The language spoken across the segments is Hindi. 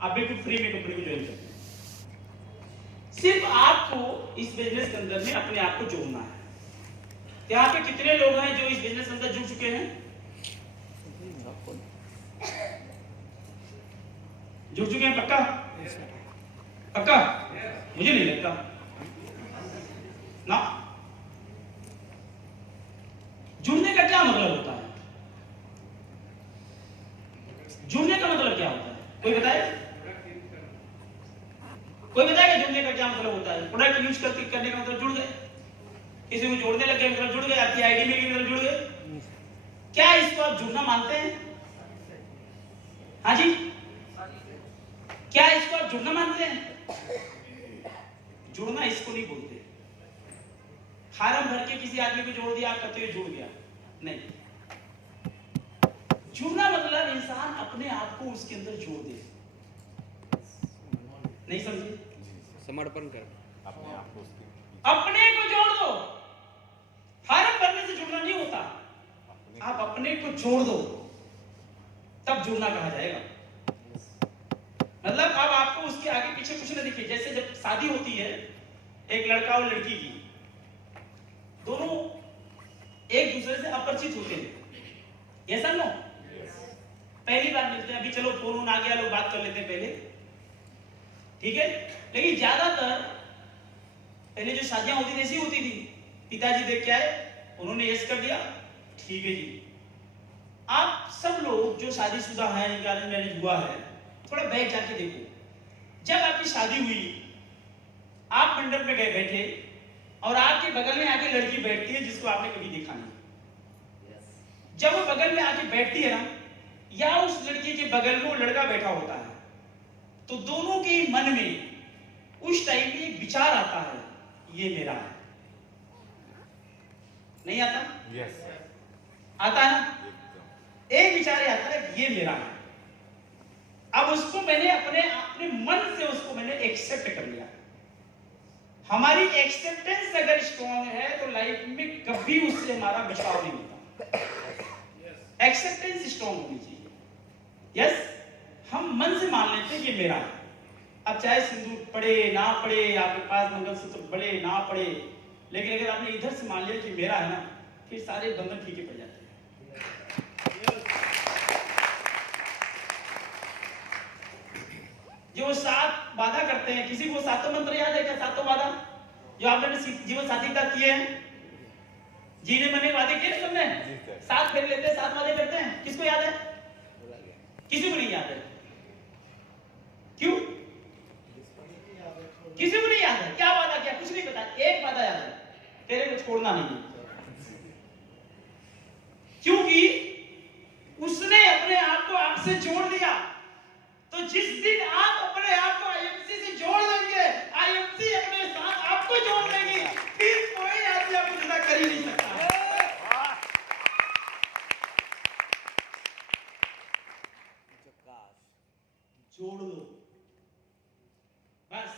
आप बिल्कुल फ्री में कंपनी को ज्वाइन करते हैं। सिर्फ आपको इस बिजनेस के अंदर में अपने आप को जोड़ना है। यहाँ पे कितने लोग हैं जो इस बिजनेस के अंदर जुड़ चुके हैं? जुड़ चुके हैं पक्का? पक्का? मुझे नहीं लगता ना। जुड़ने का क्या मतलब होता है? जुड़ने का मतलब क्या होता है? कोई बताए? कोई बताएगा जुड़ने का क्या मतलब होता है? प्रोडक्ट यूज करने का मतलब जुड़ गए, किसी को जोड़ने लगे मतलब जुड़ गए, आपकी आईडी में मतलब जुड़ गए। क्या इसको आप जुड़ना मानते हैं? हाँ जी, क्या इसको आप जुड़ना मानते हैं? जुड़ना इसको नहीं बोलते। फार्म भर के किसी आदमी को जोड़ दिया, आप कहते हो जुड़ गया, नहीं। जुड़ना मतलब इंसान अपने आप को उसके अंदर जोड़ दे। नहीं समझे? समर्पण कर, अपने को जोड़ दो। फार्म भरने से जुड़ना नहीं होता, आप अपने को जोड़ दो तब जुड़ना कहा जाएगा। मतलब अब आपको उसके आगे पीछे कुछ न दिखे। जैसे जब शादी होती है एक लड़का और लड़की की, दोनों एक दूसरे से अपरिचित होते हैं, ऐसा नो? पहली बार मिलते हैं, अभी चलो फोन आ गया, लोग बात कर लेते हैं पहले, ठीक है। लेकिन ज्यादातर पहले जो शादियां होती थी ऐसी होती थी, पिताजी देख के आए, उन्होंने यस कर दिया, ठीक है जी। आप सब लोग जो शादीशुदा हैं, इनका अरेंज मैरिज हुआ है, थोड़ा बैठ जाके देखो। जब आपकी शादी हुई, आप मंडप में गए बैठे और आपके बगल में आके लड़की बैठती है जिसको आपने कभी देखा नहीं। जब वो बगल में आके बैठती है ना, या उस लड़की के बगल में वो लड़का बैठा होता है, तो दोनों के मन में उस टाइम में एक विचार आता है, ये मेरा है। नहीं आता? यस आता है ना? एक विचार आता है, ये मेरा है। अब उसको मैंने अपने मन से उसको मैंने एक्सेप्ट कर लिया। हमारी एक्सेप्टेंस अगर स्ट्रॉन्ग है तो लाइफ में कभी उससे हमारा बचाव नहीं होता। एक्सेप्टेंस स्ट्रॉन्ग होनी चाहिए। यस, हम मन से मान लेते हैं ये मेरा है। अब चाहे सिंदूर पड़े ना पड़े, आपके पास मंगलसूत्र पड़े ना पड़े, लेकिन अगर आपने इधर से मान लिया कि मेरा है ना, फिर सारे बंधन फीके पड़ जाते हैं। जो सात वादा करते हैं, किसी को सातों मंत्र याद है क्या? सातों वादा जो आपने जीवन साथी का किए हैं, जीने मरने वादे किए ना सबने, सात फेर लेते हैं, सात वादे करते हैं। किसको याद है? किसी को नहीं याद है। क्यों? किसी को नहीं याद है। क्या वादा किया? कुछ नहीं पता। एक वादा याद है, तेरे को छोड़ना नहीं। क्योंकि उसने अपने आप को आपसे जोड़ दिया। तो जिस दिन आप अपने आप को आईएमसी से जोड़ लेंगे, आईएमसी अपने साथ आपको जोड़ लेगी, फिर कोई आदमी आपको जुदा कर ही नहीं सकता। जोड़ लो बस।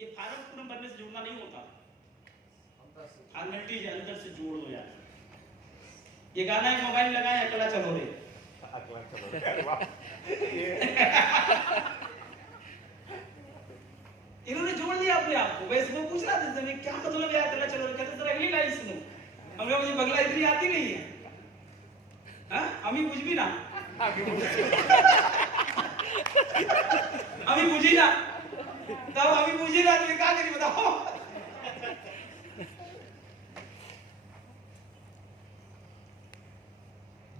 ये फार्म पूर्ण बनने से जुड़ना नहीं होता, फॉर्मेलिटी अंदर से जोड़ लो यार। ये गाना एक मोबाइल लगाए, अकेला चलो रे। इन्होंने जोड़ दिया अपने आप को। वैसे वो पूछ रहा था मैं क्या मतलब यार अकेला चलो रे, कहते सर अगली लाइन सुनो। हमने मुझे बगला इतनी आती नहीं है, हाँ हमें कुछ भी ना, अभी बुझी ना, तब अभी बुझी ना, तो क्या करी बताओ।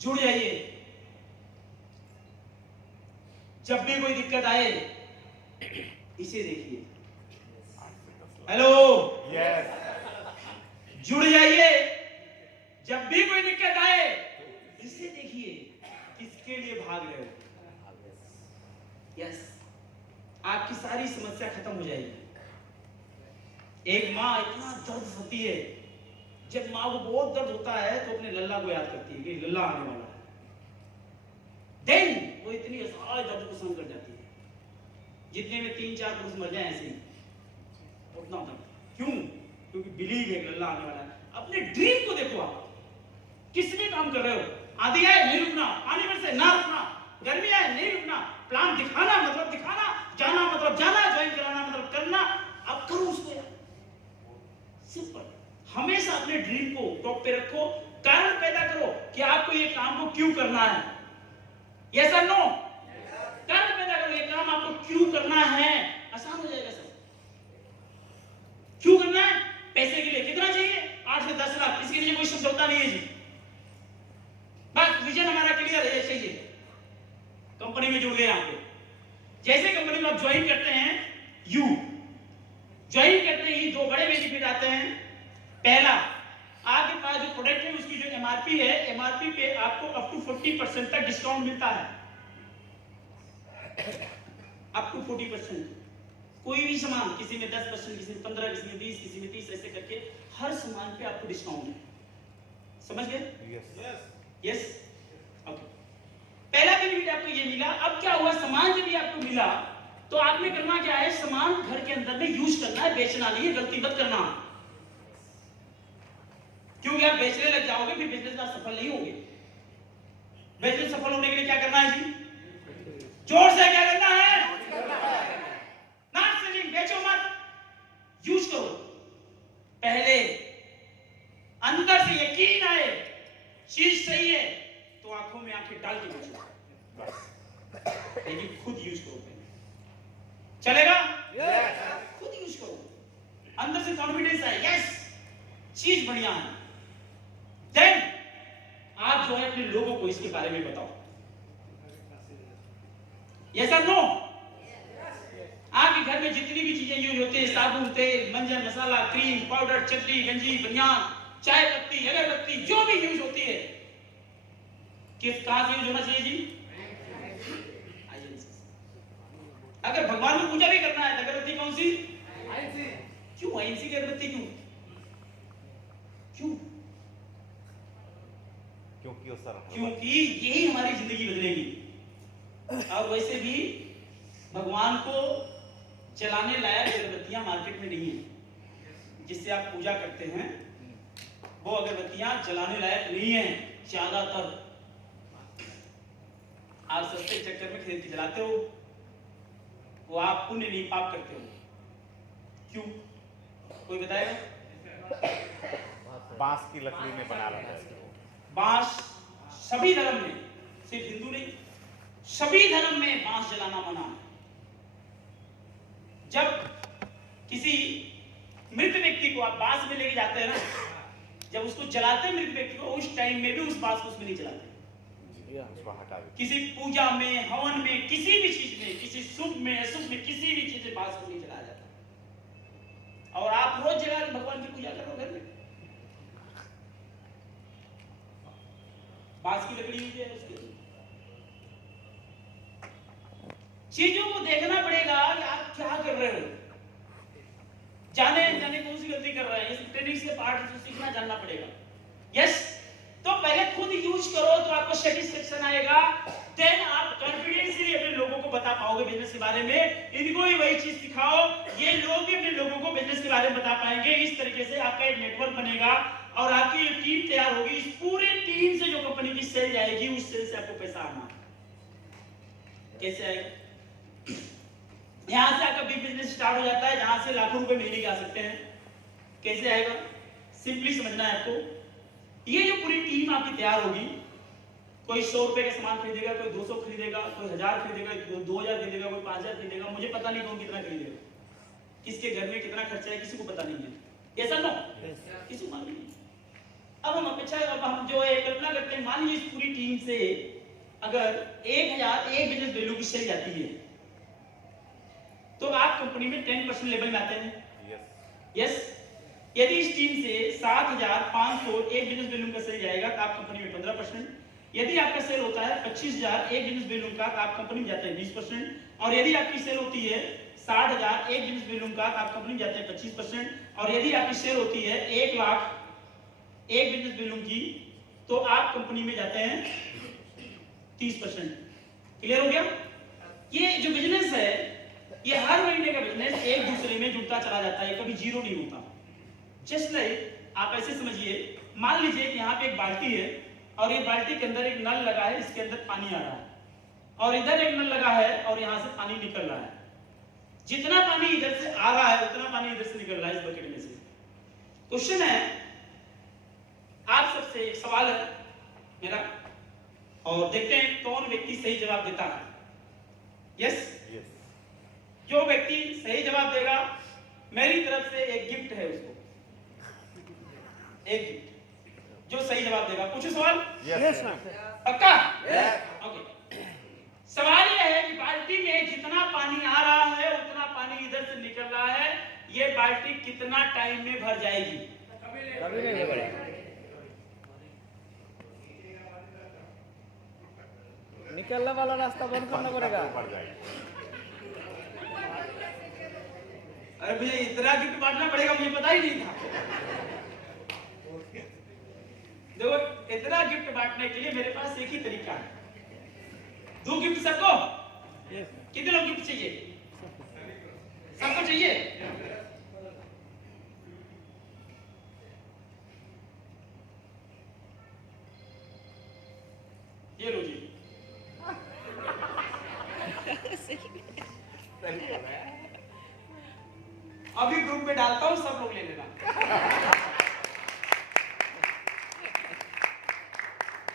जुड़ जाइए। जब भी कोई दिक्कत आए इसे देखिए। हेलो, जुड़ जाइए। जब भी कोई दिक्कत आए इसे देखिए, किसके लिए भाग रहे हो। यस, आपकी सारी समस्या खत्म हो जाएगी। एक माँ इतना दर्द होती है, जब माँ को बहुत दर्द होता है तो अपने लल्ला को याद करती है कि लल्ला आने वाला है। देन वो इतनी सारे दर्द को सहन कर जाती है, जितने में 3-4 पुरुष मर जाए ऐसे ही, उतना दर्द। क्यों? क्योंकि बिलीव है लल्ला आने वाला है। अपने ड्रीम को देखो। आप किस में काम कर रहे हो? आंधी आए नहीं रुकना, पानी बरसे ना रुकना, गर्मी आए नहीं रुकना, प्लान दिखाना मतलब दिखाना, जाना मतलब जाना, ज्वाइन कराना मतलब करना। अब करो उसको यार, सिंपल। हमेशा अपने ड्रीम को टॉप पे रखो, कारण पैदा करो कि आपको ये काम को क्यों करना है। यस और नो? कारण पैदा करो, ये काम आपको क्यों करना है, आसान हो जाएगा सब। क्यों करना है? पैसे के लिए। कितना चाहिए? 8 से 10 लाख। इसके लिए कोई समझौता नहीं है जी, बस विजन हमारा क्लियर है, ये चाहिए। कंपनी में जुड़ गए आपको, जैसे कंपनी में आप ज्वाइन करते हैं, ज्वाइन करते ही दो बड़े बेनिफिट आते हैं। पहला, आपके पास जो प्रोडक्ट है उसकी जो एमआरपी है, एमआरपी पे आपको अप टू 40% तक डिस्काउंट मिलता है। Up to 40%। कोई भी सामान, किसी में 10%, किसी में 15%, किसी में 20%, किसी में 30%, ऐसे करके हर सामान पे आपको डिस्काउंट है। समझ गए? यस। ओके, पहला बेनिफिट आपको ये मिला। अब क्या हुआ, सामान जब भी आपको मिला तो आपने करना क्या है, सामान घर के अंदर में यूज करना है, बेचना नहीं है। गलती मत करना, क्योंकि आप बेचने लग जाओगे फिर बिजनेस में आप सफल नहीं होगे। बिजनेस सफल होने के लिए क्या करना है जी? जोर से क्या करना है? नॉट सेलिंग, बेचो मत, यूज करो। पहले अंदर से यकीन आए चीज सही है तो आंखों में आंखें डाल के बेचो, लेकिन खुद यूज करो। चलेगा? खुद यूज करो, अंदर से कॉन्फिडेंस आए, यस चीज बढ़िया है। देन आप जो है अपने लोगों को इसके बारे में बताओ। यस और नो? आपके घर में जितनी भी चीजें यूज होती है, साबुन, तेल, मंजन, मसाला, क्रीम, पाउडर, चटनी, गंजी, बनियान, चाय पत्ती, अगरबत्ती, जो भी यूज होती है, किस कहां से यूज होना चाहिए जी? अगर भगवान की पूजा भी करना है तो अगरबत्ती कौन सी? क्यों आईएनसी की अगरबत्ती? क्यों? क्योंकि यही हमारी जिंदगी बदलेगी। और वैसे भी भगवान को चलाने लायक अगरबत्तियां मार्केट में नहीं है। जिससे आप पूजा करते हैं वो अगरबत्तियां जलाने लायक नहीं है। ज्यादातर आप सस्ते चक्कर में खरीद के जलाते हो, वो आप पुण्य नहीं पाप करते हो। क्यों? कोई बताएगा? बांस की लकड़ी में बना रहा है। बांस सभी धर्म में, सिर्फ हिंदू नहीं, सभी धर्म में बांस जलाना मना है। जब किसी मृत व्यक्ति को आप बांस में लेके जाते हैं ना, जब उसको जलाते हैं मृत व्यक्ति को, उस टाइम में भी उस बांस को उसमें नहीं जलाते। किसी पूजा में, हवन में, किसी भी चीज में, किसी शुभ में, अशुभ में, किसी भी चीज में बांस को नहीं जलाया जाता। और आप रोज जला के भगवान की पूजा करो घर में, बांस की लकड़ी यूज है उसके। चीजों को देखना पड़ेगा कि आप क्या कर रहे हो, जाने जाने कौन सी गलती कर रहे हैं। ये ट्रेनिंग के पार्ट से सीखना जानना पड़ेगा। यस, तो पहले खुद यूज करो तो आपको सेटिस्फेक्शन आएगा। देन आप कॉन्फिडेंसली अपने लोगों को बता पाओगे बिजनेस के बारे में। इनको भी वही चीज सिखाओ, ये लोग भी अपने लोगों को बिजनेस के बारे में बता पाएंगे। इस तरीके से आपका एक नेटवर्क बनेगा और आपकी जो टीम तैयार होगी, इस पूरी टीम से जो कंपनी की सेल जाएगी, उस सेल से आपको पैसा आना। कैसे आएगा? यहां से आपका बिग बिजनेस स्टार्ट हो जाता है, जहां से लाखों रुपए महीने के आ सकते हैं। कैसे आएगा? सिंपली समझना है आपको। ये जो पूरी टीम आपकी तैयार होगी, कोई 100 रुपए का सामान खरीदेगा, कोई 200 खरीदेगा, कोई 1000 खरीदेगा, 2000 खरीदेगा, कोई 5000 खरीदेगा। मुझे पता नहीं कौन कितना खरीदेगा, किसके घर में कितना खर्चा है किसी को पता नहीं है। ऐसा ना किसी को मालूम नहीं। अब हम अपेक्षा, अब हम जो है कल्पना करते हैं, मान लीजिए इस पूरी टीम से अगर 1000 एक बिजनेस वैल्यू की सेल जाती है तो आप कंपनी में 10% लेवल में आते हैं। यस, यदि इस टीम से 7500 एक बिजनेस वैल्यू का सेल जाएगा तो आप कंपनी में 15%। यदि आपका सेल होता है 25000 एक बिजनेस वैल्यू का तो आप कंपनी में जाते हैं 20%। और यदि आपकी सेल होती है 60000 एक बिजनेस वैल्यू का तो आप कंपनी में जाते हैं 25%। और यदि आपकी सेल होती है 1 लाख एक बिजनेस वैल्यू की तो आप कंपनी में जाते हैं 30%। क्लियर हो गया? ये जो बिजनेस है, ये हर महीने का बिजनेस एक दूसरे में जुड़ता चला जाता है, कभी जीरो नहीं होता। जस्ट लाइक आप ऐसे समझिए, मान लीजिए कि यहाँ पे एक बाल्टी है और ये बाल्टी के अंदर एक नल लगा है, इसके अंदर पानी आ रहा है। और इधर एक नल लगा है और यहाँ से पानी निकल रहा है। जितना पानी इधर से आ रहा है उतना पानी इधर से निकल रहा है इस बकेट में से। क्वेश्चन है आप सबसे, एक सवाल है मेरा, और देखते हैं कौन व्यक्ति सही जवाब देता है। यस, जो व्यक्ति सही जवाब देगा मेरी तरफ से एक गिफ्ट है उसको, एक गिफ्ट जो सही जवाब देगा। पूछो सवाल। यस पक्का? ओके। सवाल यह है कि बाल्टी में जितना पानी आ रहा है उतना पानी इधर से निकल रहा है, ये बाल्टी कितना टाइम में भर जाएगी? कभी नहीं भरेगा। निकलने वाला रास्ता बंद करना पड़ेगा। अरे भैया इतना गिफ्ट बांटना पड़ेगा, मुझे पता ही नहीं था। देखो इतना गिफ्ट बांटने के लिए मेरे पास एक ही तरीका है। 2 गिफ्ट सबको? कितने लोग गिफ्ट चाहिए? सबको चाहिए? ये लो जी। अभी ग्रुप में डालता हूं, सब लोग ले लेना।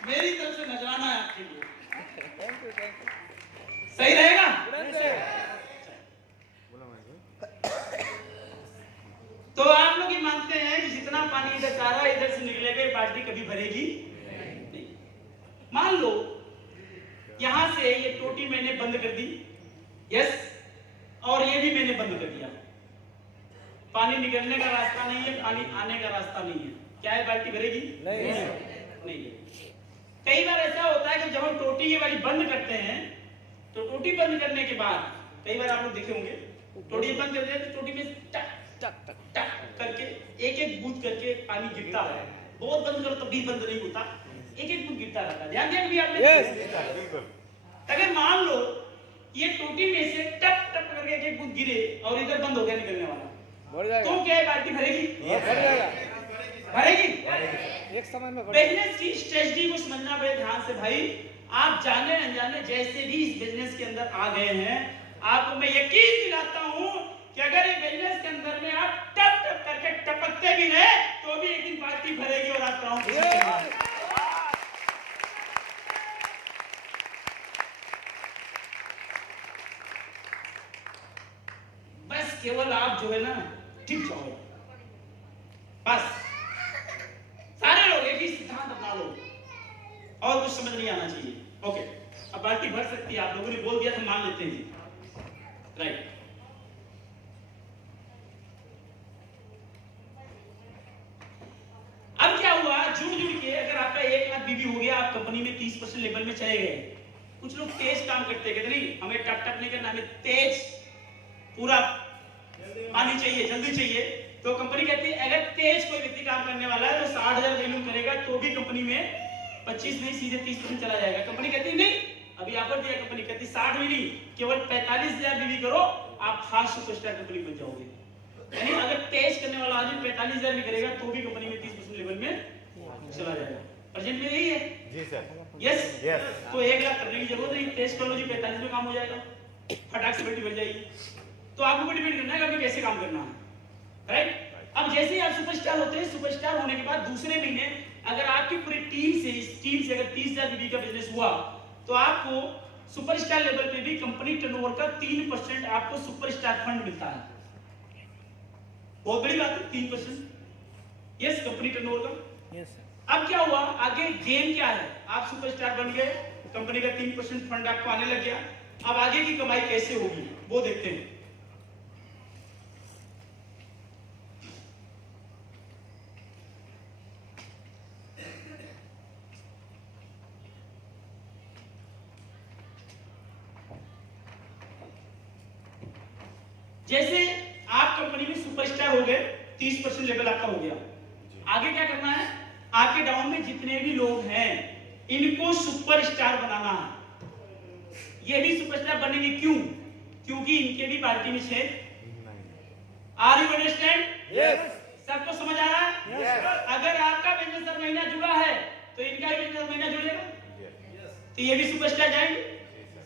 मेरी तरफ से नजराना है आपके लिए। Thank you. सही रहेगा? तो आप लोग ये मानते हैं कि जितना पानी इधर जा रहा है इधर से निकलेगा, ये बाल्टी कभी भरेगी नहीं। मान लो यहां से ये टोटी मैंने बंद कर दी, यस, और ये भी मैंने बंद कर दिया। पानी निकलने का रास्ता नहीं है, पानी आने का रास्ता नहीं है, क्या है बाल्टी भरेगी? नहीं। कई बार ऐसा होता है कि जब हम टोटी ये वाली बंद करते हैं तो टोटी बंद करने के बाद कई बार आप लोग देखे होंगे टोटी बंद कर देते, टोटी में टक टक टक टक करके एक बूंद करके पानी गिरता है। बहुत बंद करो तो भी बंद नहीं होता, एक बूंद गिरता रहता है। ध्यान दिया कभी आपने? अगर मान लो ये टोटी में से टप टप करके एक बूंद गिरे और इधर बंद हो गया निकलने वाला, तो क्या बाल्टी भरेगी? भरेगी। एक समय में बिजनेस की स्ट्रेटजी को समझना बड़े ध्यान से भाई। आप जाने अनजाने जैसे भी इस बिजनेस के अंदर आ गए हैं, आपको मैं यकीन दिलाता हूं कि अगर ये बिजनेस के अंदर में आप टप टप करके टपकते भी रहे तो भी एक दिन बाल्टी भरेगी और आप कहूं बस केवल आप जो है ना ठीक जाओ, बस सारे लोग एक ही सिद्धांत अपना लो और कुछ समझ नहीं आना चाहिए। ओके, अब बाल्टी भर सकती है, आप लोगों ने बोल दिया तो मान लेते हैं, राइट। अब क्या हुआ, जुड़ के अगर आपका 1 लाख बीबी हो गया, आप कंपनी में 30% लेवल में चले गए। कुछ लोग तेज काम करते कहते नहीं हमें टप टप नहीं करना, हमें तेज पूरा पानी चाहिए, जल्दी चाहिए। तो कंपनी कहती है अगर तेज कोई व्यक्ति काम करने वाला है तो 60,000 वैल्यूम करेगा तो भी कंपनी में 25 नहीं सीधे 30% चला जाएगा। कंपनी कहती है नहीं, अभी ऑफर दिया, कंपनी कहती 60 भी नहीं, केवल 45,000 बीबी करो, आप खास सुपरस्टार कंपनी बन जाओगे। यानी अगर तेज करने वाला आदमी 45,000 भी करेगा तो भी कंपनी में 30% लेवल में चला जाएगा। प्रेजेंट में यही है जी सर। Yes yes. तो 1 लाख करने की जरूरत नहीं, तेज कर लो जी, 45 में काम हो जाएगा, फटाक से बेटी बन जाएगी। तो आपको डिपेंड करना है कि आपको कैसे काम करना है, राइट। अब जैसे ही आप सुपरस्टार होते हैं, सुपरस्टार होने के बाद दूसरे महीने अगर आपकी पूरी टीम से, इस टीम से अगर 30,000 बीबी का बिजनेस हुआ तो आपको सुपरस्टार लेवल पे भी कंपनी टर्नओवर का 3% आपको सुपरस्टार फंड मिलता है। बहुत बड़ी बात है 3%, यस, कंपनी टर्नओवर का। यस। अब क्या हुआ, आगे गेम क्या है, आप सुपरस्टार बन गए, कंपनी का 3% फंड आपको आने लग गया। अब आगे की कमाई कैसे होगी वो देखते हैं। जैसे आप कंपनी में सुपरस्टार हो गए, 30% लेवल आपका हो गया, आगे क्या करना है, आपके डाउन में जितने भी लोग हैं इनको सुपरस्टार बनाना है। ये भी सुपरस्टार बनेंगे, क्यों? क्योंकि इनके भी पार्टी में छेद। Are you understand? यस। सबको समझ आ रहा है? यस। अगर आपका बिजनेस हर महीना जुड़ा है तो इनका भी बिजनेस हर महीना जुड़ेगा, तो ये भी सुपरस्टार जाएंगे।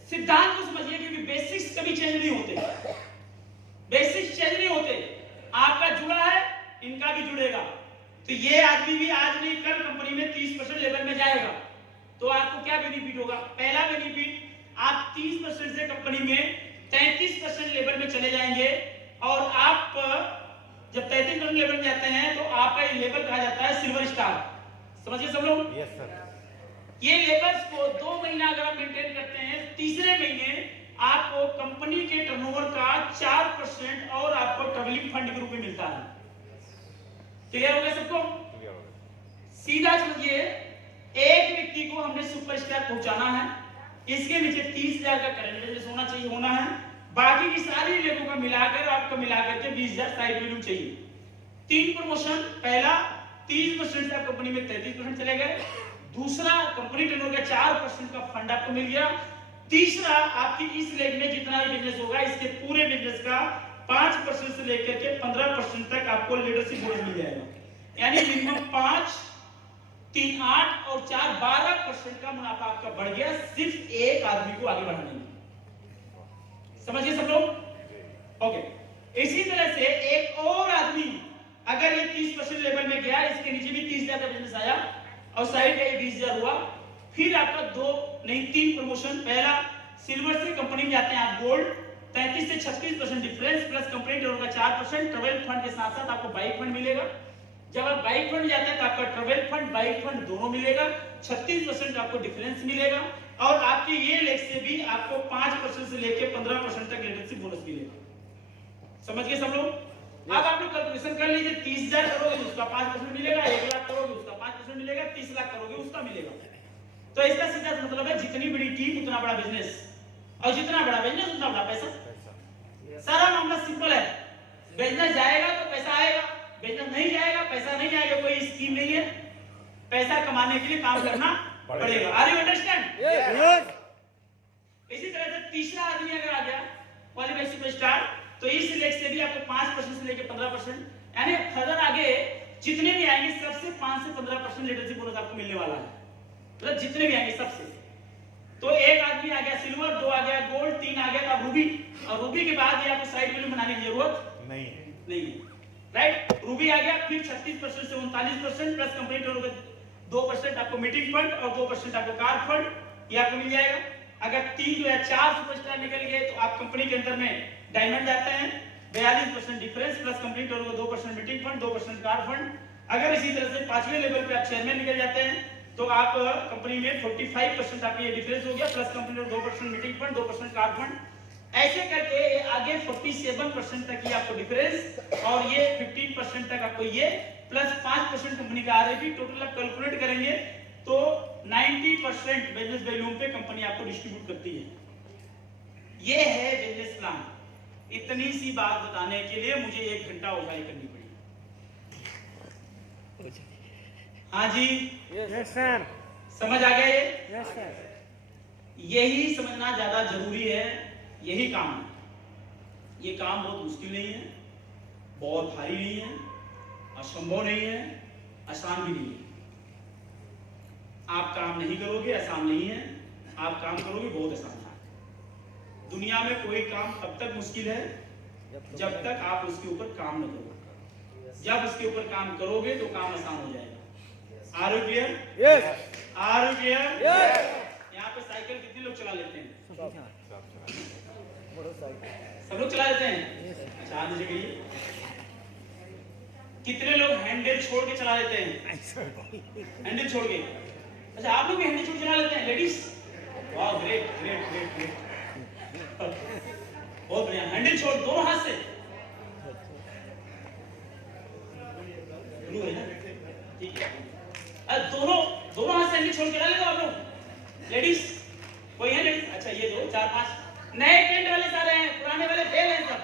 सिद्धांत को समझिए, क्योंकि बेसिक्स कभी चेंज नहीं होते, बेसिक्स चेंज नहीं होते। आपका जुड़ा है, इनका भी जुड़ेगा। तो ये आदमी भी आज नहीं कल कंपनी में 30% लेवल में जाएगा, तो आपको क्या बेनिफिट होगा? पहला बेनिफिट, आप 30% से कंपनी में 33% लेवल में चले जाएंगे, और आप जब 33% लेवल में जाते हैं तो आपका ये लेवल कहा जाता है सिल्वर स्टार। समझिए सब लोग? Yes sir. ये लेवल्स को 2 महीना अगर आप मेंटेन करते हैं, तीसरे महीने आपको कंपनी के टर्नओवर का 4% और आपको ट्रैवलिंग फंड के रूप में मिलता है। क्लियर हो गया सबको? सीधा समझिए, एक व्यक्ति को हमने सुपरस्टार पहुंचाना है, इसके नीचे 30,000 का करंट बिजनेस होना चाहिए, होना है। बाकी की सारी लेवों का मिलाकर आपको मिलाकर के 20,000 साइड वैल्यू चाहिए। 3 प्रमोशन, पहला 30% से आप कंपनी में 33% चले गए, दूसरा कंपनी टर्नओवर का 4% का फंड आपको मिल गया, तीसरा आपकी इस लेग में जितना भी बिजनेस होगा इसके पूरे बिजनेस का 5% से लेकर के 15% तक आपको लीडरशिप बोनस मिल जाएगा। यानी मिनिमम 5, 3, 8 और 4 12% का मुनाफा आपका बढ़ गया, सिर्फ एक आदमी को आगे बढ़ाने में। समझिए सब लोग? ओके। इसी तरह से एक और आदमी अगर ये 30% लेवल में गया, इसके नीचे भी 30,000 का बिजनेस आया और साइड का ये 20,000 हुआ, फिर आपका 2 नहीं 3 प्रमोशन, पहला सिल्वर से कंपनी में जाते हैं आप गोल्ड, 33 से 36% डिफरेंस प्लस कंपनी टर्नओवर का 4%, ट्रैवल फंड के साथ साथ आपको बाइक फंड मिलेगा। जब आप बाइक फंड जाते हैं तो आपका ट्रैवल फंड बाइक फंड दोनों मिलेगा, 36% आपको डिफरेंस मिलेगा, और आपके ये लेग से भी आपको 5% से लेकर 15% तक लीडरशिप बोनस मिलेगा। समझ गए सब लोग? अब आप लोग कैलकुलेशन कर लीजिए, 30,000 करोगे उसका 5% मिलेगा, 1 लाख करोगे उसका 5% मिलेगा, 30 लाख करोगे उसका मिलेगा। तो इसका सीधा मतलब है जितनी बड़ी टीम उतना बड़ा बिजनेस, और जितना बड़ा बिजनेस उतना बड़ा पैसा। सारा मामला सिंपल है, बिजनेस जाएगा तो पैसा आएगा, बिजनेस नहीं जाएगा पैसा नहीं आएगा। कोई स्कीम नहीं है, पैसा कमाने के लिए काम करना पड़ेगा। Are you understand? इसी तरह से तीसरा आदमी अगर आ गया क्वालिफाइड सुपरस्टार, तो इस लेग से भी आपको 5% से लेकर 15%, यानी फर्दर आगे जितने भी आएंगे सबसे 5 से 15% लीडरशिप बोनस आपको मिलने वाला है, मतलब जितने भी आएंगे सबसे। तो एक आदमी आ गया सिल्वर, 2 आ गया गोल्ड, 3 आ गया रूबी, और रूबी के बाद ये आपको साइड वैल्यू बनाने की जरूरत नहीं है, राइट? रूबी आ गया, फिर 36% से 39% प्लस कंपनी टर्नओवर 2% आपको मीटिंग फंड और 2% आपको कार फंड, ये आपको मिल जाएगा। अगर 3 या 4 सुपरस्टार निकल गए तो आप कंपनी के अंदर में डायमंड जाते हैं, 42% difference plus company turnover 2% meeting fund 2% car fund. अगर इसी तरह से 5वें लेवल पे आप चेयरमैन निकल जाते हैं तो आप कंपनी में 45% आपके ये डिफरेंस हो गया, प्लस कंपनी में 2% मीटिंग फंड 2% कार फंड, ऐसे करके ये आगे 47% तक ये आपको डिफरेंस, और ये 15% तक आपको ये, प्लस 5% कंपनी का आरएबी, टोटल आप कैलकुलेट करेंगे तो 90% बिजनेस वैल्यूम पे कंपनी आपको डिस्ट्रीब्यूट करती है। ये है बिजनेस प्लान। इतनी सी बात बताने के लिए मुझे 1 घंटा ओझाई करनी पड़ी। हाँ जी, यस सर, समझ आ गया ये? Yes sir. यही समझना ज्यादा जरूरी है, यही काम है। ये काम बहुत मुश्किल नहीं है, बहुत भारी नहीं है, असंभव नहीं है, आसान भी नहीं है। आप काम नहीं करोगे आसान नहीं है, आप काम करोगे बहुत आसान है। दुनिया में कोई काम तब तक मुश्किल है जब तक आप उसके ऊपर काम न करो। जब उसके ऊपर काम करोगे तो काम आसान हो जाएगा। Are you clear? Yes. Are you clear? Yes. यहाँ पे साइकिल कितने लोग चला लेते हैं? मोटरसाइकिल सब लोग चला लेते हैं? अच्छा, आगे जगह कितने लोग हैंडल छोड़ के चला लेते हैं? हैंडल छोड़ के। अच्छा, आप लोग भी हैंडल छोड़ चला लेते हैं लेडीज? वाह, ग्रेट ग्रेट ग्रेट ग्रेट, बहुत बढ़िया। हैंडल छोड़ दोनों हाथ से, है ना? ठीक है, दोनों हाथ से हैंडल छोड़ के चला लेते हो आप लोग लेडीज? कोई है लेडीज? अच्छा, ये 2 4 5 नए टेंट वाले सारे हैं, पुराने वाले फेल हैं सब।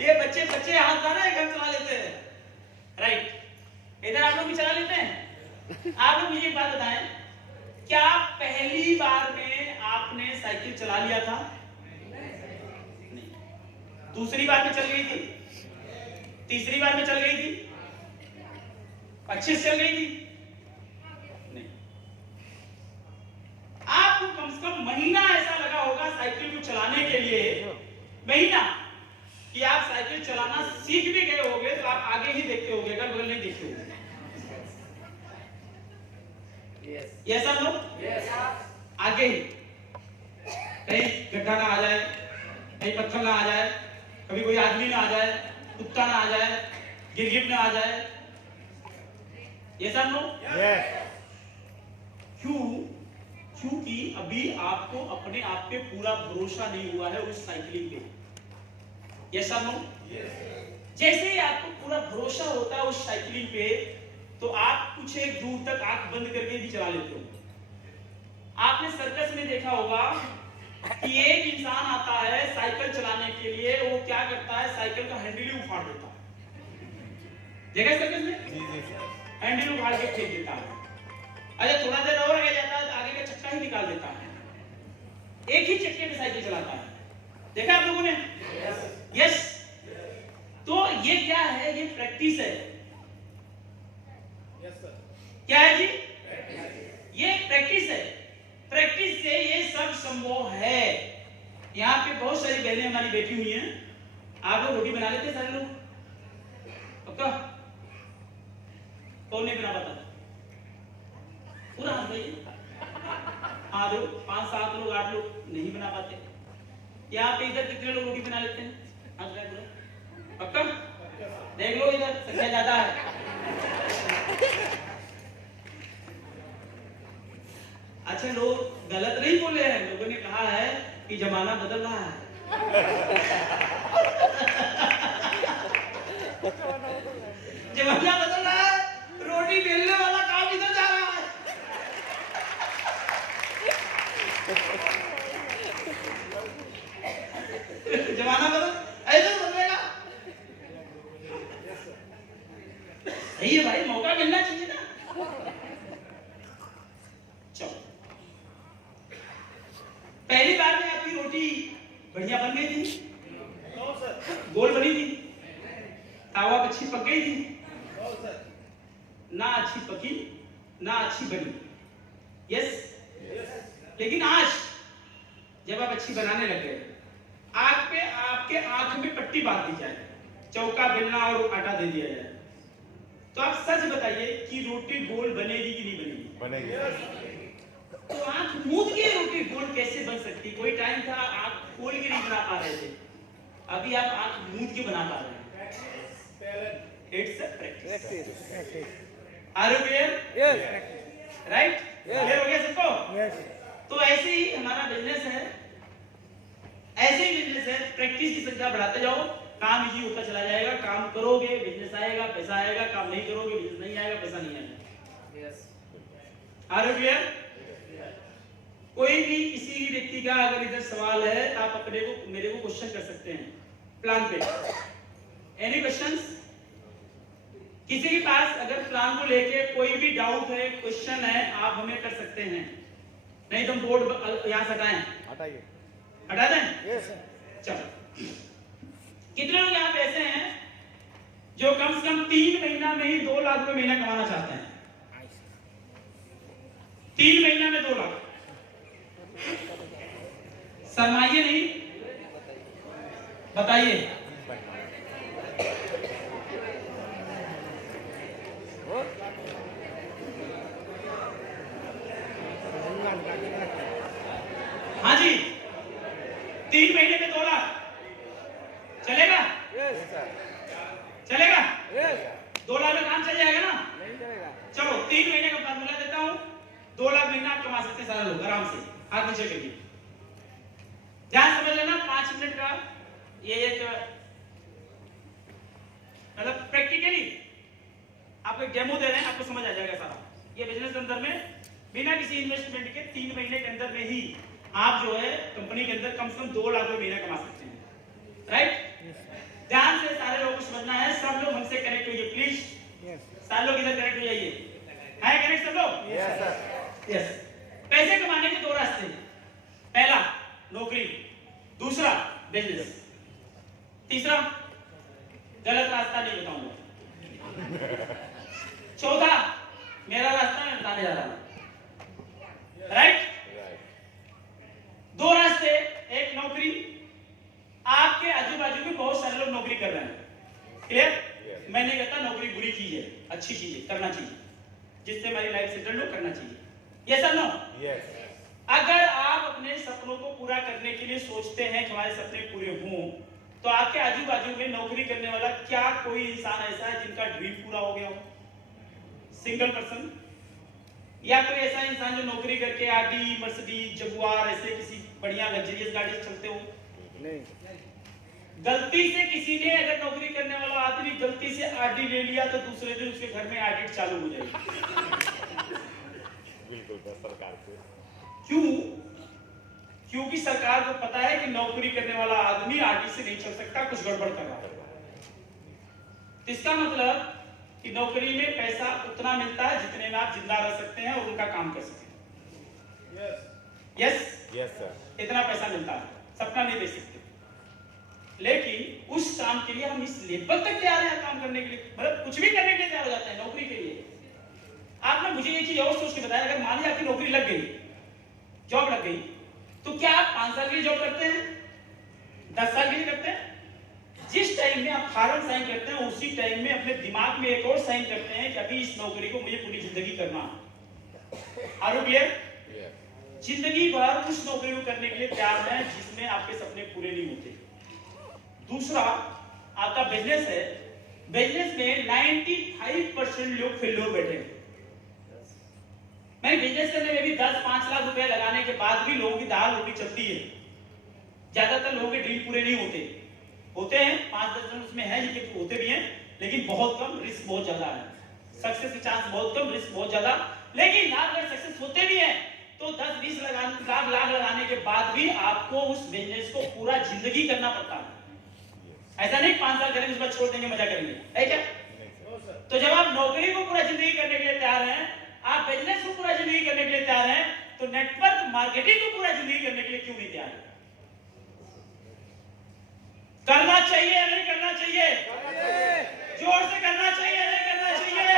ये बच्चे हाथ मारे हम चला लेते हैं, राइट? इधर आप लोग भी चला लेते हैं? आप लोग मुझे एक बात बताएं, क्या पहली बार में आपने साइकिल चला लिया था? नहीं। दूसरी बार में चल गई थी? तीसरी बार में चल गई थी? अच्छे से चल गई थी? नहीं। आपको कम से कम महीना ऐसा लगा होगा साइकिल को चलाने के लिए, महीना, कि आप साइकिल चलाना सीख भी गए होगे तो आप आगे ही देखते होगे, अगल बगल नहीं देखते होगे। ये सब लोग आगे ही, कहीं गड्ढा ना आ जाए, कहीं पत्थर ना आ जाए, कभी कोई आदमी ना आ जाए, कुत्ता ना आ जाए, गिरगिट ना आ जाए, ये सब लोग क्यों? क्योंकि अभी आपको अपने आप पे पूरा भरोसा नहीं हुआ है उस साइकिलिंग पे। ये सब लोग जैसे ही आपको पूरा भरोसा होता है उस साइकिलिंग पे, तो आप कुछ एक दूर तक आंख बंद करके भी चला लेते हो। आपने सर्कस में देखा होगा कि एक इंसान आता है साइकिल चलाने के लिए, वो क्या करता है, साइकिल का हैंडल ही उखाड़ देता है। देखा सर्कस में? हैंडल उखाड़ के फेंक देता है। अरे थोड़ा देर और रह जाता है तो आगे का चक्का ही निकाल देता है। एक ही चक्के पे साइकिल चलाता है। देखा आप लोगों ने? यस। तो ये क्या है? ये प्रैक्टिस है। क्या है जी? ये प्रैक्टिस है। प्रैक्टिस से ये सब संभव है। यहाँ पे बहुत सारी बहनें हमारी बैठी हुई हैं। आप लोग रोटी बना लेते हैं सारे लोग? पक्का? कौन नहीं बना पाता? पूरा हाथ भाई, हाँ दो 5, 7 लोग, 8 लोग नहीं बना पाते। यहाँ पे इधर कितने लोग रोटी बना लेते हैं? पक्का? देख लो इधर संख्या ज्यादा है। अच्छा, लोग गलत नहीं बोले हैं, लोगों ने कहा है कि जमाना बदल रहा है। जमाना बदल रहा है, रोटी बेलने वाला काम इधर जा रहा है। जमाना बदल, ऐसे बदलेगा? सही है भाई, मौका मिलना चाहिए ना। चलो, पहली बार में आपकी रोटी बढ़िया बन गई थी, गोल बनी थी, तावा अच्छी पक गई थी, ना अच्छी पकी ना अच्छी बनी। यस? लेकिन आज जब आप अच्छी बनाने लग गए, आग पे आपके आंख में पट्टी बांध दी जाए, चौका बेलना और आटा दे दिया जाए, तो आप सच बताइए कि रोटी गोल बनेगी कि नहीं बनेगी? बनेगी। तो आंख मूंद के रोटी गोल कैसे बन सकती? कोई टाइम था आंख खोल के नहीं बना पा रहे थे, अभी आप आंख मूंद के बना पा रहे हैं। It's a practice. Are you clear? Yes. Right? Clear हो गया सबको? यस। तो ऐसे ही हमारा बिजनेस है, ऐसे ही बिजनेस है। प्रैक्टिस की संख्या बढ़ाते जाओ, काम इजी होता चला जाएगा। काम करोगे बिजनेस आएगा, पैसा आएगा। काम नहीं करोगे बिजनेस नहीं आएगा, पैसा नहीं आएगा। यस। Are you clear? कोई भी किसी भी व्यक्ति का अगर इधर सवाल है तो आप अपने को मेरे को क्वेश्चन कर सकते हैं प्लान पे। Any questions? किसी के पास अगर प्लान को लेके कोई भी डाउट है, क्वेश्चन है, आप हमें कर सकते हैं। नहीं तो हम बोर्ड यहाँ से हटाएं? हटाइए। हटा दें? यस। चलो, कितने लोग यहाँ पे ऐसे हैं जो कम से कम 3 महीना में ही 2 लाख रुपए महीना कमाना चाहते हैं? 3 महीना में 2 लाख। शर्माइए नहीं, बताइए। हाँ जी, 3 महीने में 2 लाख चलेगा? Yes sir. चलेगा? यस। 2 लाख में काम चल जाएगा ना? नहीं चलेगा। चलो 3 महीने का फार्मूला देता हूं, 2 लाख महीना आप कमा सकते हैं सारे लोग आराम से। हाथ नीचे करिए, ध्यान समझ लेना। 5 मिनट का ये एक मतलब प्रैक्टिकली आपको एक डेमो दे रहे हैं, आपको समझ आ जाएगा सारा। ये बिजनेस के अंदर में बिना किसी इन्वेस्टमेंट के 3 महीने के अंदर में ही आप जो है कंपनी के अंदर कम से कम 2 लाख रुपए महीना कमा सकते हैं। राइट? ध्यान से सारे लोगों को समझना है। सब लोग हमसे कनेक्ट होइए प्लीज। सारे लोग इधर कनेक्ट हो जाइए। है कनेक्ट सब लोग? Yes sir. यस। पैसे कमाने के 2 रास्ते हैं। पहला नौकरी, दूसरा बिजनेस, तीसरा गलत रास्ता नहीं बताऊंगा, चौथा मेरा रास्ता मैं बताने जा रहा हूं। राइट? दो रास्ते, एक नौकरी, आपके आजू बाजू में बहुत सारे लोग नौकरी कर रहे हैं, क्लियर? मैं नहीं कहता नौकरी बुरी चीज है, अच्छी चीज है, करना चाहिए, जिससे हमारी लाइफ सेटल हो, करना चाहिए, यस और नो? यस। अगर आप अपने सपनों को पूरा करने के लिए सोचते हैं कि हमारे सपने पूरे हों, तो आपके आजू बाजू में नौकरी करने वाला क्या कोई इंसान ऐसा है जिनका ड्रीम पूरा हो गया हो? Single person? या कोई ऐसा इंसान जो नौकरी करके आडी, मर्सिडीज, जगुआर ऐसे किसी बढ़िया लग्जरियस गाड़ी से चलते हो? नहीं। गलती से किसी ने, अगर नौकरी करने वाला आदमी गलती से आडी ले लिया तो दूसरे दिन उसके घर में ऑडिट चालू हो जाएगी। बिल्कुल सरकार से। क्यों? क्योंकि सरकार को पता है कि नौकरी करने वाला आदमी आडी से नहीं चल सकता, कुछ गड़बड़ कर रहा है। इसका मतलब कि नौकरी में पैसा उतना मिलता है जितने में आप जिंदा रह सकते हैं और उनका काम कर सकते हैं। Yes yes sir. इतना पैसा मिलता है, सपना नहीं दे सकते। लेकिन उस काम के लिए हम इस लेवल तक तैयार हैं काम करने के लिए, मतलब कुछ भी करने के लिए तैयार हो जाते हैं नौकरी के लिए। आपने मुझे ये चीज और सोच के बताया, अगर मान लिया आपकी नौकरी लग गई, जॉब लग गई, तो क्या आप 5 साल के लिए जॉब करते हैं, 10 साल के लिए करते हैं? जिस टाइम में आप फॉर्म साइन करते हैं उसी टाइम में अपने दिमाग में एक और साइन करते हैं कि अभी इस नौकरी को मुझे पूरी जिंदगी करना है। Are you clear? जिंदगी भर उस नौकरी को करने के लिए तैयार हैं जिसमें आपके सपने पूरे नहीं होते। दूसरा, आपका बिजनेस है, बिजनेस में 95% लोग फेल्योर बैठे हैं। मैं बिजनेस करने में भी 10-5 लाख रुपए लगाने के बाद भी लोगों की दाल रोटी चलती है। ज्यादातर लोगों के ड्रीम पूरे नहीं होते हैं 5-10 जन उसमें है जिनके होते भी हैं, लेकिन बहुत कम, रिस्क बहुत ज्यादा है। सक्सेस के चांस बहुत कम, रिस्क बहुत ज्यादा। लेकिन अगर सक्सेस होते भी हैं तो 10-20 लाख लगाने के बाद भी आपको उस बिजनेस को पूरा जिंदगी करना पड़ता है। ऐसा नहीं 5 साल करेंगे उसके बाद छोड़ देंगे, मजा करेंगे, है क्या? तो जब आप नौकरी को पूरा जिंदगी करने के लिए तैयार हैं, आप बिजनेस को पूरा जिंदगी करने के लिए तैयार हैं, तो नेटवर्क मार्केटिंग को पूरा जिंदगी करने के लिए क्यों नहीं तैयार है? करना चाहिए या नहीं करना चाहिए? जोर से करना चाहिए या नहीं करना चाहिए?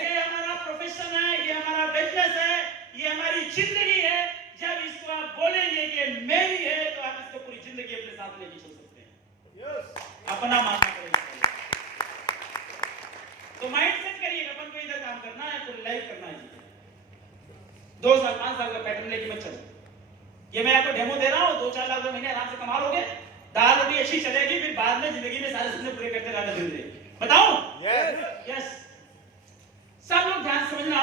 ये हमारा प्रोफेशन है, ये हमारा बिजनेस है, ये हमारी जिंदगी है। जब इसको आप बोलेंगे कि मेरी है, तो आप इसको पूरी जिंदगी अपने साथ लेके चल सकते हैं। अपना मानना पड़ेगा। तो माइंड सेट करिए, अपन को इधर काम करना है तो लाइव करना है। 2 साल 5 साल का पैटर्न लेके मत चलो। ये मैं आपको डेमो दे रहा हूँ, 2-4 लाख महीने आराम से कमा लोगे, दाल रोटी अच्छी चलेगी, फिर बाद में जिंदगी में सारे सपने पूरे करते रहना धीरे-धीरे। बताओ? यस। सब लोग ध्यान से समझना।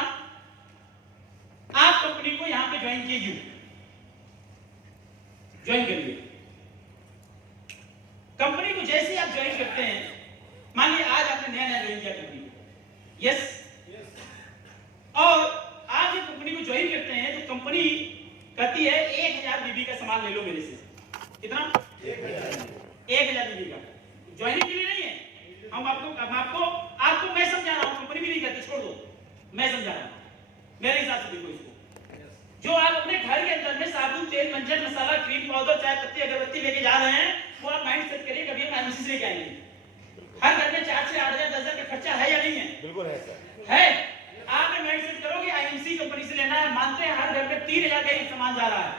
आप कंपनी को यहां पे ज्वाइन कीजिए, ज्वाइन करिए कंपनी को। जैसे आप ज्वाइन करते हैं, मान लीजिए आज आपने नया ज्वाइन किया कंपनी को, यस, और आप जब कंपनी को ज्वाइन करते हैं तो कंपनी कहती है 1000 बीबी का सामान ले लो मेरे से। कितना? 1000 बीबी का। ज्वाइनिंग के लिए नहीं है, हम आपको मैं समझा रहा हूं, कंपनी भी नहीं कहती, छोड़ दो, मैं समझा रहा हूं मेरे हिसाब से। देखो इसको, जो आप अपने घर के अंदर में साबुन, तेल, मंजन, मसाला, क्रीम, पाउडर, चाय पत्ती, अगरबत्ती लेके जा रहे हैं, वो आप माइंड सेट करिए कभी हम एमसी से लेके आएंगे। हर घर में 4 से 8,000 10,000 का खर्चा है या नहीं है? बिल्कुल है सर। है। आपने माइंड सेट करो कि आईएमसी कंपनी से लेना है, मानते हैं हर घर में 3,000 का एक सामान जा रहा है।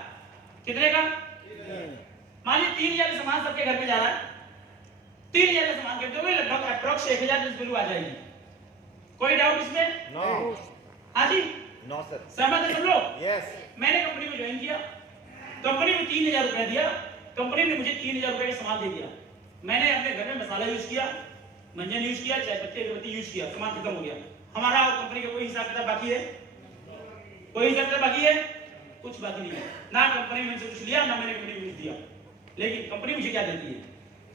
कितने का? मान लीजिए 3,000 का सामान सबके घर पे जा रहा है, 3,000 का सामान करते हुए लगभग अप्रॉक्स 1,000 बिल आ जाएगी। कोई डाउट इसमें? नो। हाँ जी, नो सर। सहमत है सब लोग? यस। मैंने कंपनी को ज्वाइन किया, कंपनी में 3,000 रुपया दिया, कंपनी ने मुझे 3,000 रुपए का सामान दे दिया। मैंने अपने घर में मसाला यूज किया, मंजन यूज किया, चाय पत्ती, अगरबत्ती यूज किया, सामान खत्म हो गया। हमारा और कंपनी का कोई हिसाब किताब बाकी है? कोई हिसाब किताब बाकी है? कुछ बाकी नहीं है। ना कंपनी ने कुछ लिया, ना मैंने कंपनी को कुछ दिया। लेकिन कंपनी मुझे क्या देती है?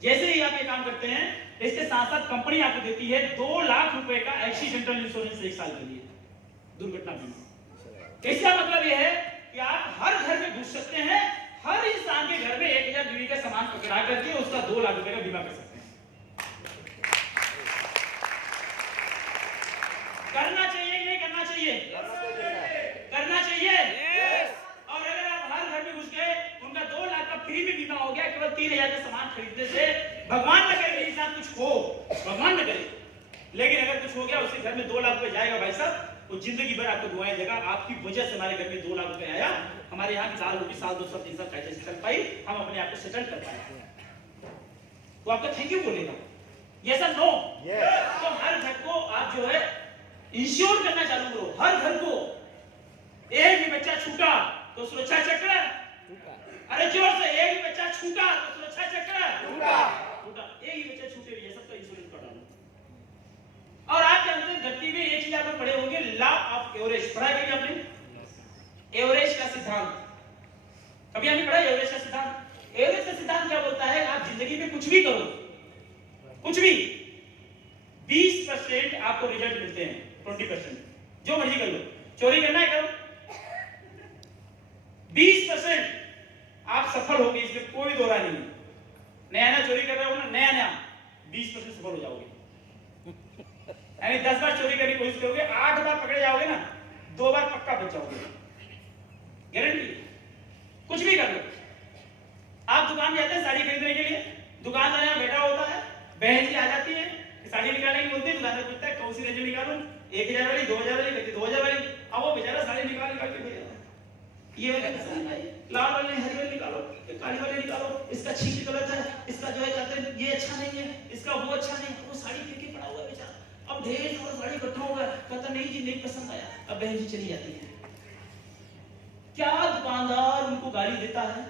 जैसे ही आप ये काम करते हैं, इसके साथ साथ कंपनी आपको देती है 2 लाख रुपए का एक्सीडेंटल इंश्योरेंस 1 साल के लिए, दुर्घटना बीमा। इसका मतलब यह है कि आप हर घर में घुस सकते हैं, हर इंसान के घर में 1000 बीवी का सामान पकड़ा करके उसका 2 लाख रुपए का बीमा कर सकते हैं। करना चाहिए कि नहीं करना चाहिए? करना चाहिए। और अगर आप हर घर में घुस गए, उनका 2 लाख का फ्री में बीमा हो गया केवल 3,000 का सामान खरीदने से, भगवान न करे मेरे साथ कुछ हो, भगवान न करे, लेकिन अगर कुछ हो गया उसके घर में 2 लाख रुपए जाएगा भाई साहब, वो जिंदगी भर आपको दुआएं देगा, आपकी वजह से हमारे घर में 2 लाख रुपए आया, हमारे यहाँ की साल होगी, साल 2 साल 3 साल कैसे चल पाई, हम अपने आप को सेटल कर पाए, तो आपका थैंक यू बोलेगा। यस और नो? तो हर घर को आप जो है इंश्योर करना चालू करो, हर घर को। एक भी बच्चा छूटा तो सुरक्षा चक्र, अरे जोर से, एक भी बच्चा छूटा तो सुरक्षा चक्र छूटा, एक ही बच्चा छूटे भी है सबका इंश्योरेंस करा लो। और आप जानते हैं धरती में एक चीज आप पढ़े होंगे, लॉ ऑफ एवरेज, पढ़ा है क्या आपने? एवरेज का सिद्धांत कभी आपने पढ़ा? एवरेज का सिद्धांत, एवरेज का सिद्धांत क्या बोलता है? आप जिंदगी में कुछ भी करो, कुछ भी, 20% आपको रिजल्ट मिलते हैं, 20% जो मर्जी कर लो। चोरी करना है करो, 20% आप सफल होगे, इसमें कोई दो राय नहीं। नया चोरी कर रहे हो ना, नया 20% सफल हो जाओगे। यानी 10 बार चोरी करने की कोशिश करोगे, 8 बार पकड़े जाओगे ना, 2 बार पक्का बच जाओगे, गारंटी। कुछ भी कर लो। आप दुकान जाते हैं साड़ी खरीदने के लिए, दुकानदार यहाँ बैठा होता है, बहन जी आ जाती है, साड़ी निकालने की बोलती है, दुकानदार पूछता है कौन सी रेंज में निकालूं, 1000 वाली, 2000 वाली, कहती 2000 वाली। अब वो बेचारा साड़ी निकाल के भेजा, ये वाली पसंद आई, लाल वाली, हरी वाली निकालो, काली वाली निकालो, इसका छींक गलत है, इसका जो है कहते हैं ये अच्छा नहीं है, इसका वो अच्छा नहीं, वो साड़ी फेंक के पड़ा हुआ है बेचारा। अब ढेर सारा साड़ी इकट्ठा हो गया, कहता नहीं जी नहीं पसंद आया, अब बहन जी चली जाती है। क्या दुकानदार उनको गाली देता है?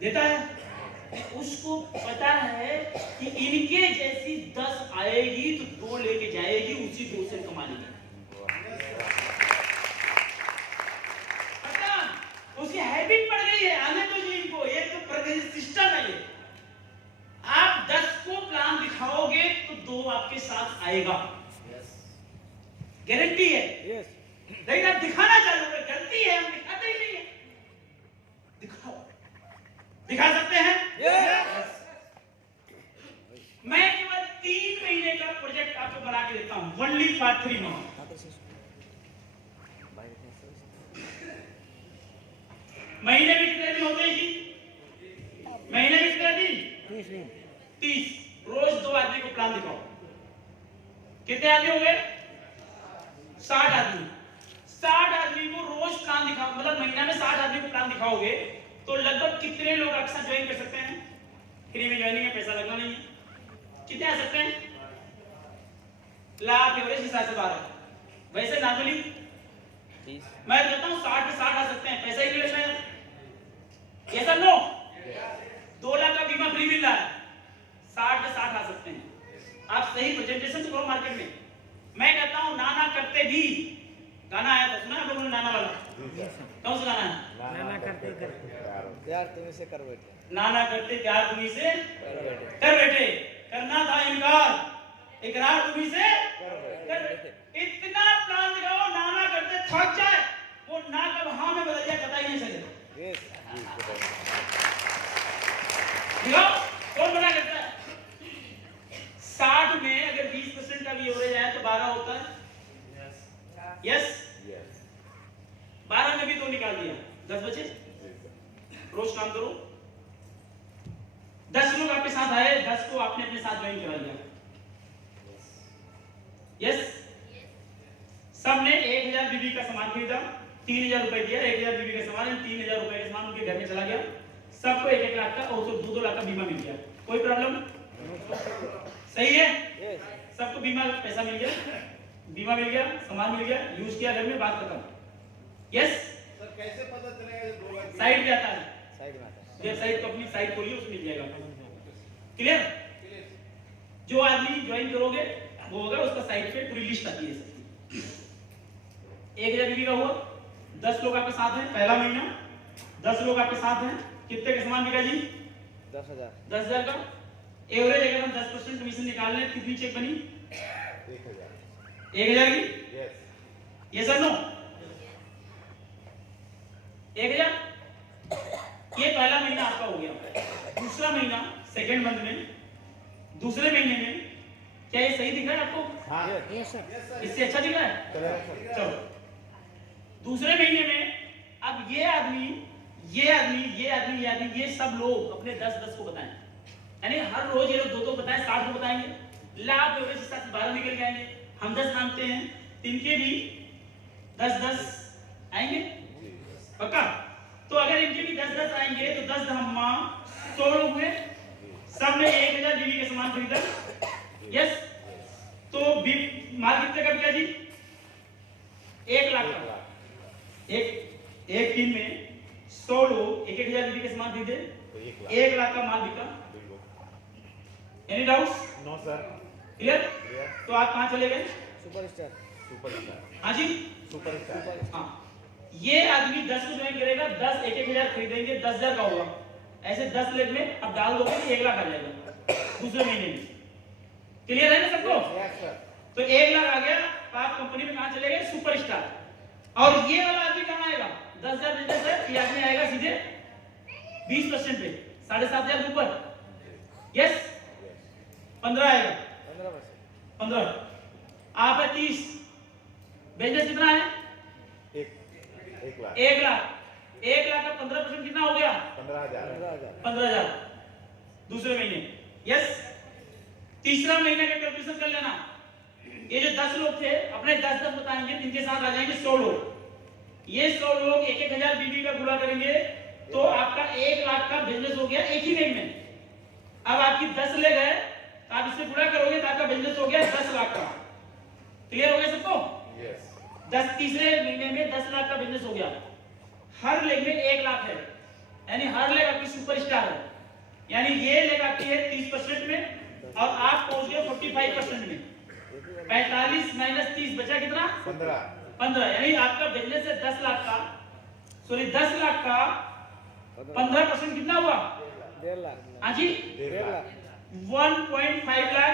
देता है? उसको पता है कि इनके जैसी 10 आएगी तो 2 लेके जाएगी, उसी 2 से कमा लेगी। पता, उसकी हैबिट पड़ गई है, आने दो जी इनको, ये तो प्रगति सिस्टम है ये। आप 10 को प्लान दिखाओगे तो 2 आपके साथ आएगा, गारंटी है। लेकिन आप दिखाना चालू करें, गलती है, हम दिखाते ही नहीं है। दिखाओ, दिखा सकते हैं? yes. मैं केवल 3 महीने का प्रोजेक्ट आपको बना के देता हूं, ओनली फॉर 3 मंथ। महीने में कितने दिन होते हैं जी? महीने में कितने दिन? 30। रोज 2 आदमी को प्लान दिखाओ। कितने आदमी हो गए? 60 आदमी। 60 आदमी को रोज प्लान दिखाओ, मतलब महीना में 60 आदमी को प्लान दिखाओगे तो लगभग कितने लोग आपके साथ ज्वाइन कर सकते हैं? फ्री में ज्वाइनिंग है, पैसा लगना नहीं है। कितने आ सकते हैं? लाख एवरेज हिसाब से 12। वैसे नॉर्मली 30, मैं कहता हूं 60 के 60 आ सकते हैं, पैसा ही नहीं लगना है। ये सब नो, 2 लाख का बीमा फ्री मिल रहा है, 60 के 60 आ सकते हैं। आप सही प्रेजेंटेशन तो करो मार्केट में। मैं कहता हूं नाना करते भी, गाना आया था, सुना आप लोगों ने नाना वाला? कौन सा गाना है? नाना करते प्यार तुम्हीं से कर बैठे, नाना करते प्यार तुम्हीं से कर बैठे, करना था इनकार, इकरार तुम्हीं से कर बैठे। इतना प्लान दिखाओ, नाना करते थक जाए, वो ना कब हाँ में बदल जाए, पता ही नहीं चले। दिखाओ कौन मना करता है? 60 में अगर 20% का भी एवरेज आया तो 12 होता है। यस, 12 में भी 2 निकाल दिया, 10 बचे। रोज काम करो, 10 लोग आपके साथ आए, 10 को आपने अपने साथ ज्वाइन करा लिया। यस, सबने 1000 बीबी का सामान खरीदा, 3000 रुपए दिया, 1000 बीबी का सामान, 3000 रुपए का सामान उनके घर में चला गया, सबको 1-1 लाख का और 2-2 लाख का बीमा मिल गया। कोई प्रॉब्लम? सही है? सबको बीमा पैसा मिल गया, बीमा मिल गया, सामान मिल गया, यूज किया घर में, बात खत्म। यस सर, कैसे पता चलेगा ये 2 लाख? साइड पे आता है, साइड में आता है, वेबसाइट को अपनी साइट खोलिए, उसमें मिल जाएगा। क्लियर? जो आदमी ज्वाइन करोगे वो होगा, उसका साइट पे पूरी लिस्ट आती है सबकी। 1000 बीबी का हुआ, 10 लोग आपके साथ हैं, पहला महीना 10 लोग आपके साथ हैं, कितने का सामान बिका जी? 10,000। 10,000 का एवरेज। अगर हम 10% कमीशन निकाल लें, कितनी चेक बनी? 1000 की। ये सर नो 1000। ये पहला महीना आपका हो गया। दूसरा महीना, सेकेंड मंथ में, दूसरे महीने में क्या ये सही दिख रहा है आपको? हाँ, यस सर। इससे अच्छा दिख रहा है? चलो, दूसरे महीने में अब ये आदमी, ये आदमी, ये आदमी, ये आदमी, ये सब लोग अपने 10-10 को बताएं। यानी हर रोज ये लोग 2-2 बताएं, 60 को बताएंगे। लाभ एवरेज के साथ 12 निकल के आएंगे। हम 10 मानते हैं, इनके भी 10-10 आएंगे। पक्का? तो अगर इनके भी 10-10 आएंगे तो 10 धम्मा 100 लोग हुए, सब में 1000 बीवी के सामान खरीदा। यस, तो माल कितने का बिका जी? 1 लाख का। एक टीम में 100 लोग 1000 बीवी के सामान खरीदे, 1 लाख का माल बिका। Any doubts? No sir. Clear? तो आप कहां चले गए? सुपरस्टार। हाँ जी, सुपरस्टार। हाँ, ये आदमी 10 को ज्वाइन करेगा, 10 1-1000 खरीदेंगे, 10,000 का होगा। ऐसे 10 लेग में अब डाल दोगे तो 1 लाख आ जाएगा दूसरे महीने में। क्लियर है ना सबको? Yes sir. तो 1 लाख आ गया, तो आप कंपनी में कहां चले गए? सुपरस्टार। और ये वाला आदमी कहां आएगा? 10,000 बिजनेस है, ये आदमी आएगा सीधे 20% पे, 7,500 के ऊपर। यस, 15 आएगा, 15। आप है 30, बिजनेस कितना है? 1 लाख। 1 लाख। 1 लाख का 15% कितना हो गया? 15,000। 15,000 दूसरे महीने। यस, तीसरा महीने का कैलकुलेशन कर लेना। ये जो 10 लोग थे अपने 10-10 बताएंगे, इनके साथ आ जाएंगे 100 लोग। ये 100 लोग 1-1000 बीबी का गुणा करेंगे तो आपका 1 लाख का बिजनेस हो गया एक ही लेग में। अब आपकी 10 लेग है, तो आप इससे गुणा करोगे तो आपका बिजनेस हो गया 10 लाख का। क्लियर हो गया सबको? यस। 10 तीसरे महीने में 10 लाख का बिजनेस हो गया। हर लेग में 1 लाख है, यानी हर लेग आपकी सुपरस्टार है। यानी ये लेग आपकी है 30% में और आप पहुंच गए 45% में। 45 - 30 बचा कितना? 15। यानी आपका बिजनेस है 10 लाख का, सॉरी 10 लाख का 15% कितना हुआ? 1.5 लाख। हाँ जी, 1.5 लाख। 1.5 लाख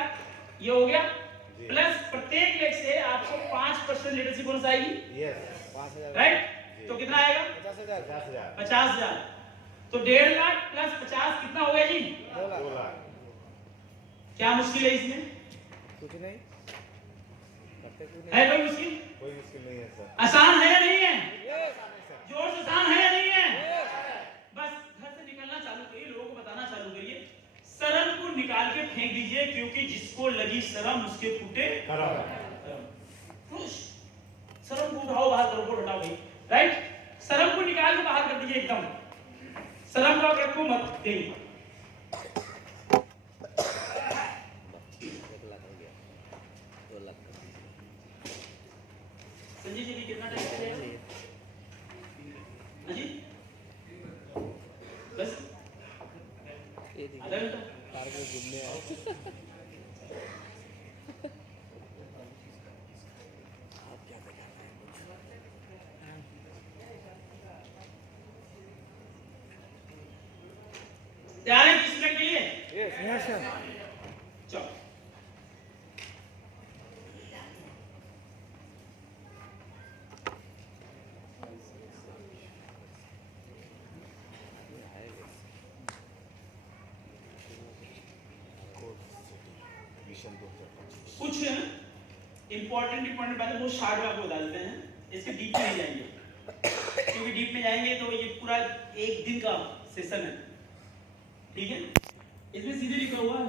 ये हो गया। प्लस प्रत्येक लेग से आपको 5% लीडरशिप बोनस आएगी। यस। 5,000। राइट? तो कितना आएगा? 50,000। 50,000। 50,000। तो 1.5 लाख प्लस 50 कितना हो गया जी? 2 2 लाख। लाख। क्या मुश्किल है इसमें? कुछ नहीं करते, कुछ है नहीं। कोई मुश्किल? कोई मुश्किल नहीं है सर। आसान है या नहीं है? Yes, जोर से आसान है या नहीं है? yes। बस घर से निकलना चालू करिए, लोगों को बताना चालू करिए। शर्म को निकाल के फेंक दीजिए, क्योंकि जिसको लगी शर्म उसके फूटे खराब। खुश। शर्म को उठाओ, बाहर करो, बोर्ड हटाओ भाई। राइट? शर्म को निकाल के बाहर कर दीजिए एकदम। शर्म को आप रखो मत कहीं। 1 लाख हो गया, 2 लाख। संजय जी भी कितना टाइम चलेगा? हाँ जी, बस ये देखिए, आधा घंटा। कार को घूमने आओ। आप क्या कर रहे हैं? तैयार है 20 मिनट के लिए? Yes, sir। चलो। कुछ इंपॉर्टेंट बातें बहुत शार्ट में आपको बता देते हैं, इसके डीप में नहीं जाएंगे, क्योंकि डीप में जाएंगे तो ये पूरा 1 दिन का सेशन है। ठीक है? इसमें सीधे लिखा हुआ है